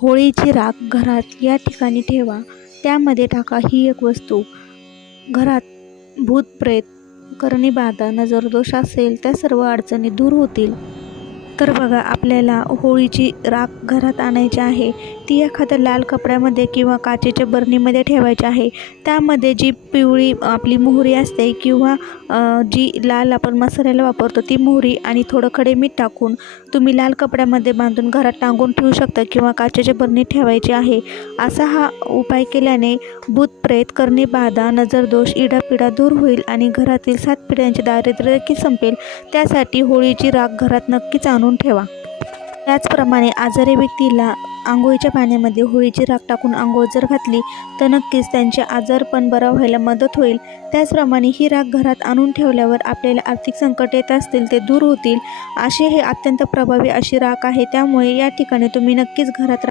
होळीची राख घरात या ठिकाणी ठेवा. त्यामध्ये टाका ही एक वस्तू. घरात भूत प्रेत, करणी बाधा, नजरदोष असेल त्या सर्व अडचणी दूर होतील. तर बघा, आपल्याला होळीची राख घरात आणायची आहे. ती एखाद्या लाल कपड्यामध्ये किंवा काचेच्या बरणीमध्ये ठेवायची आहे. त्यामध्ये जी पिवळी आपली मोहरी असते किंवा जी लाल आपण मसाल्याला वापरतो ती मोहरी आणि थोडं खडे मीठ टाकून तुम्ही लाल कपड्यामध्ये बांधून घरात टांगून ठेवू शकता किंवा काचेच्या बरणीत ठेवायची आहे. असा हा उपाय केल्याने भूत प्रेत, करणी बाधा, नजरदोष, इडापिडा दूर होईल आणि घरातील 7 पिढ्यांचे दारिद्र्य देखील संपेल. त्यासाठी होळीची राख घरात नक्कीच आणून ठेवा. त्याचप्रमाणे आजारी व्यक्तीला अंघोळीच्या पाण्यामध्ये होळीची राख टाकून अंघोळ जर घातली तर नक्कीच त्यांचे आजारपण बरा व्हायला मदत होईल. त्याचप्रमाणे ही राख घरात आणून ठेवल्यावर आपल्याला आर्थिक संकट येत असतील ते दूर होतील. अशी हे अत्यंत प्रभावी अशी राख आहे. त्यामुळे या ठिकाणी तुम्ही नक्कीच घरात